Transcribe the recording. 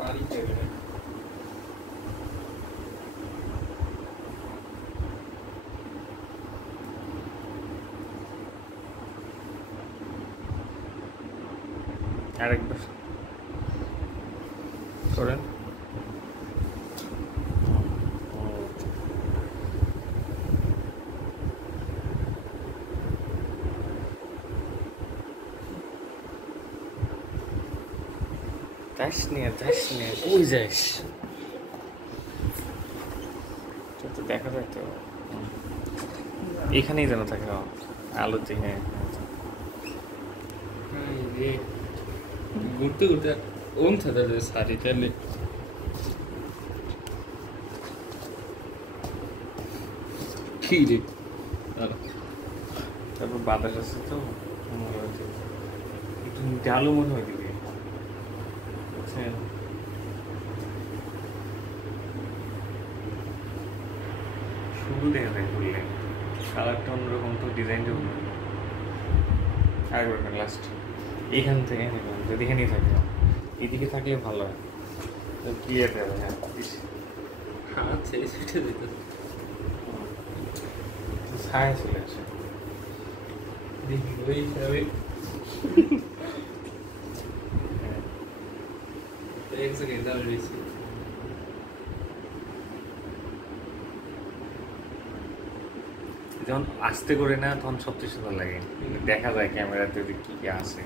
বাড়িতে আরেকবার করেন। যাস নিয়ে ওই যাস তো দেখা যায় তো এখানেই যেন থাকে আলোতে। হ্যাঁ ঘুরতে ঘুরতে ওম থাকা যায় সারি তাহলে কি রে তারপর বাতাস আছে তো একটু ডালু মনে হয় দিকে বুঝছেন। শুরু দেখা যায় ঘুরলে কালারটা অন্যরকম তো ডিজাইনটা অন্যরকম। আরেকবার লাস্ট এইখান থেকে যদি এখানেই থাকে এদিকে থাকলে ভালো হয় ক্লিয়ার যাবে। হ্যাঁ হাত ছেড়ে ছুটে যেত ছায়া চলে আসে দেখি ওই হিসাবে এক সেকেন্ড দাঁড়িয়ে রয়েছি। যখন আস্তে করে না তখন সবচেয়ে সুন্দর লাগে দেখা যায় ক্যামেরাতে কি কি আছে।